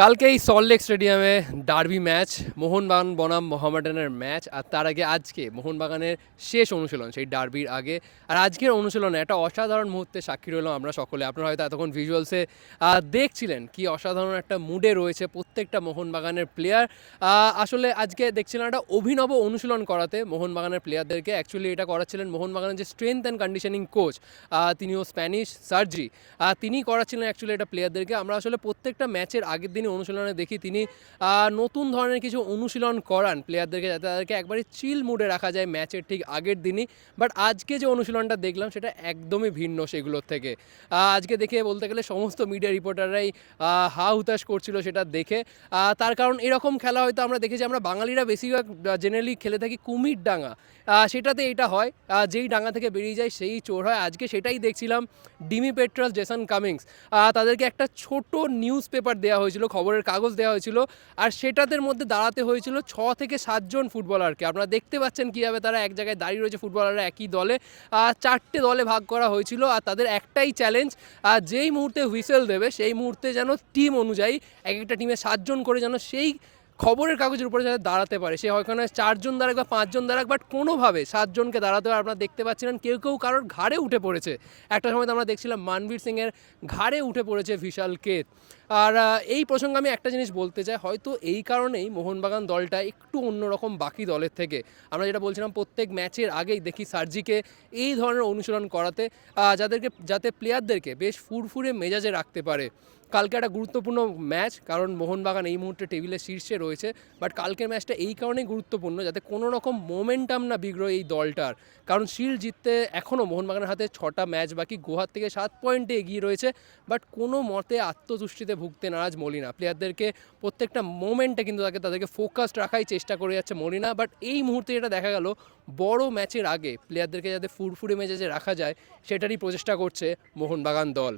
কালকে এই সল্টলেক স্টেডিয়ামে ডার্বি ম্যাচ, মোহনবাগান বনাম মোহামেডানের ম্যাচ আর তার আগে আজকে মোহনবাগানের শেষ অনুশীলন, সেই ডার্বির আগে। আর আজকের অনুশীলনে একটা অসাধারণ মুহূর্তে সাক্ষী রইলাম আমরা সকলে। আপনারা হয়তো এতক্ষণ ভিজুয়ালসে দেখছিলেন কি অসাধারণ একটা মুডে রয়েছে প্রত্যেকটা মোহনবাগানের প্লেয়ার আসলে আজকে দেখছিলাম একটা অভিনব অনুশীলন করাতে মোহনবাগানের প্লেয়ারদেরকে অ্যাকচুয়ালি এটা করাচ্ছিলেন মোহনবাগানের যে স্ট্রেংথ অ্যান্ড কন্ডিশনিং কোচ তিনিও স্প্যানিশ সার্জি তিনি করাচ্ছিলেন অ্যাকচুয়ালি এটা প্লেয়ারদেরকে আমরা আসলে প্রত্যেকটা ম্যাচের আগের দিনই অনুশীলনে দেখি তিনি নতুন ধরনের কিছু অনুশীলন করান প্লেয়ারদেরকে যাতে তাদেরকে একবারে চিল মুডে রাখা যায় ম্যাচের ঠিক আগের দিনই। বাট আজকে যে অনুশীলনটা দেখলাম সেটা একদমই ভিন্ন সেগুলোর থেকে। আজকে দেখে বলতে গেলে সমস্ত মিডিয়া রিপোর্টাররাই হা হুতাশ করছিল সেটা দেখে। তার কারণ এরকম খেলা হয়তো আমরা দেখেছি, আমরা বাঙালিরা বেশিরভাগ জেনারেলি খেলে থাকি কুমির ডাঙা। সেটাতে এটা হয় যেই ডাঙা থেকে বেরিয়ে যায় সেই চোর হয়। আজকে সেটাই দেখছিলাম ডিমি পেট্রাস জেসন কামিংস। তাদেরকে একটা ছোট নিউজ পেপার দেওয়া হয়েছিল খবরের কাগজ দেওয়া হয়েছিল আর সেটাদের মধ্যে দাঁড়াতে হয়েছিল ছ থেকে সাতজন ফুটবলারকে। আপনারা দেখতে পাচ্ছেন কীভাবে তারা এক জায়গায় দাঁড়িয়ে রয়েছে ফুটবলাররা একই দলে। চারটে দলে ভাগ করা হয়েছিল আর তাদের একটাই চ্যালেঞ্জ আর যেই মুহূর্তে হুইসেল দেবে সেই মুহূর্তে যেন টিম অনুযায়ী এক একটা টিমে সাতজন করে যেন সেই খবরের কাগজের উপরে যাতে দাঁড়াতে পারে। সে ওখানে চারজন দাঁড়াক বা পাঁচজন দাঁড়াক বাট কোনোভাবে সাতজনকে দাঁড়াতে পারে। আপনারা দেখতে পাচ্ছিলেন কেউ কেউ কারোর ঘাড়ে উঠে পড়েছে। একটা সময় তো আমরা দেখছিলাম মানবীর সিংয়ের ঘাড়ে উঠে পড়েছে বিশাল কেত। আর এই প্রসঙ্গে আমি একটা জিনিস বলতে চাই। হয়তো এই কারণেই মোহনবাগান দলটা একটু অন্যরকম বাকি দলের থেকে। আমরা যেটা বলছিলাম, প্রত্যেক ম্যাচের আগেই দেখি সার্জিকে এই ধরনের অনুশীলন করাতে যাদেরকে, যাতে প্লেয়ারদেরকে বেশ ফুরফুরে মেজাজে রাখতে পারে। কালকে একটা গুরুত্বপূর্ণ ম্যাচ, কারণ মোহনবাগান এই মুহূর্তে টেবিলের শীর্ষে রয়েছে বাট কালকের ম্যাচটা এই কারণেই গুরুত্বপূর্ণ যাতে কোনো রকম মোমেন্টাম না বিগ্রহ এই দলটার। কারণ শিল্ড জিততে এখনও মোহনবাগানের হাতে ছটা ম্যাচ বাকি গোহার থেকে সাত পয়েন্টে এগিয়ে রয়েছে বাট কোনো মতে আত্মতুষ্টিতে ভুগতে নারাজ মলিনা। প্লেয়ারদেরকে প্রত্যেকটা মোমেন্টে কিন্তু তাকে, তাদেরকে ফোকাসড রাখাই চেষ্টা করে যাচ্ছে মলিনা বাট এই মুহূর্তে যেটা দেখা গেল, বড় ম্যাচের আগে প্লেয়ারদেরকে যাতে ফুরফুরে মেজাজে রাখা যায়, সেটারই প্রচেষ্টা করছে মোহনবাগান দল।